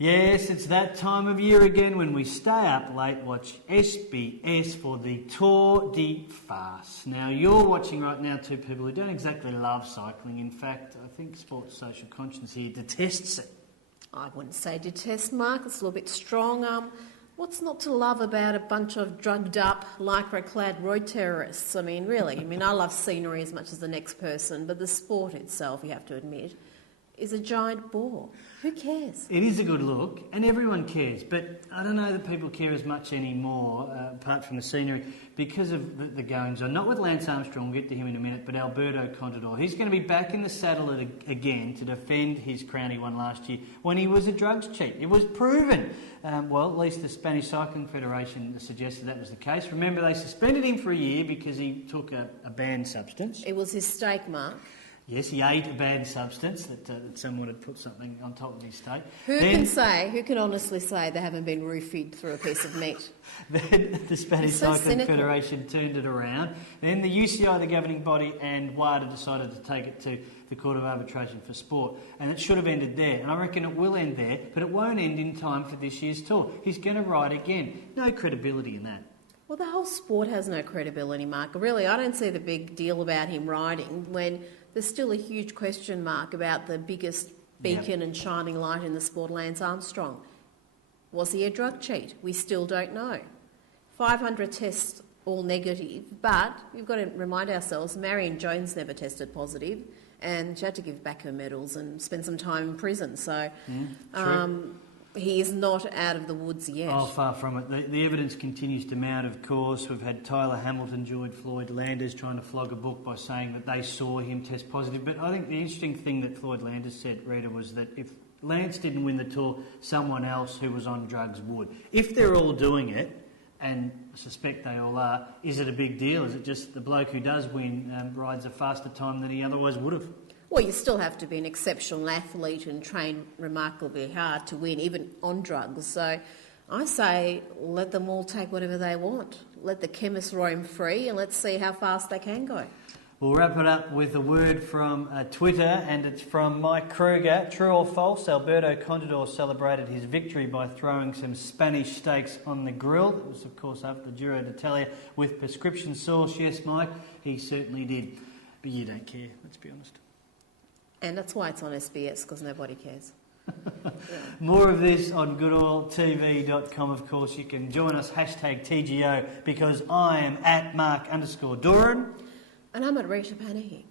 Yes, it's that time of year again when we stay up late, watch SBS for the Tour De Farce. Now, you're watching right now two people who don't exactly love cycling. In fact, I think Sports Social Conscience here detests it. I wouldn't say detest, Mark. It's a little bit strong. What's not to love about a bunch of drugged up, lycra-clad road terrorists? I mean, really. I love scenery as much as the next person, but the sport itself, you have to admit, is a giant bore. Who cares? It is a good look, and everyone cares, but I don't know that people care as much anymore, apart from the scenery, because of the goings-on. Not with Lance Armstrong, we'll get to him in a minute, but Alberto Contador. He's going to be back in the saddle again to defend his crown he won last year when he was a drugs cheat. It was proven. Well, at least the Spanish Cycling Federation suggested that was the case. Remember, they suspended him for a year because he took a banned substance. It was his steak, Mark. Yes, he ate a bad substance that someone had put something on top of his steak. Who can honestly say they haven't been roofied through a piece of meat? Then the Spanish Cycling Federation turned it around. Then the UCI, the governing body, and WADA decided to take it to the Court of Arbitration for Sport. And it should have ended there. And I reckon it will end there, but it won't end in time for this year's tour. He's going to ride again. No credibility in that. Well, the whole sport has no credibility, Mark. Really, I don't see the big deal about him riding when there's still a huge question mark about the biggest beacon and shining light in the sport, Lance Armstrong. Was he a drug cheat? We still don't know. 500 tests, all negative, but we've got to remind ourselves Marion Jones never tested positive and she had to give back her medals and spend some time in prison. So he is not out of the woods yet. Oh, far from it. The evidence continues to mount, of course. We've had Tyler Hamilton, George Floyd, Landers trying to flog a book by saying that they saw him test positive. But I think the interesting thing that Floyd Landers said, Rita, was that if Lance didn't win the Tour, someone else who was on drugs would. If they're all doing it, and I suspect they all are, is it a big deal? Is it just the bloke who does win rides a faster time than he otherwise would have? Well, you still have to be an exceptional athlete and train remarkably hard to win, even on drugs. So I say let them all take whatever they want. Let the chemists roam free and let's see how fast they can go. We'll wrap it up with a word from Twitter, and it's from Mike Kruger. True or false, Alberto Contador celebrated his victory by throwing some Spanish steaks on the grill. It was, of course, after the Giro d'Italia with prescription sauce. Yes, Mike, he certainly did. But you don't care, let's be honest. And that's why it's on SBS, because nobody cares. More of this on goodoiltv.com, of course. You can join us, #TGO, because I am at Mark_Doran. And I'm at Rita Panahi.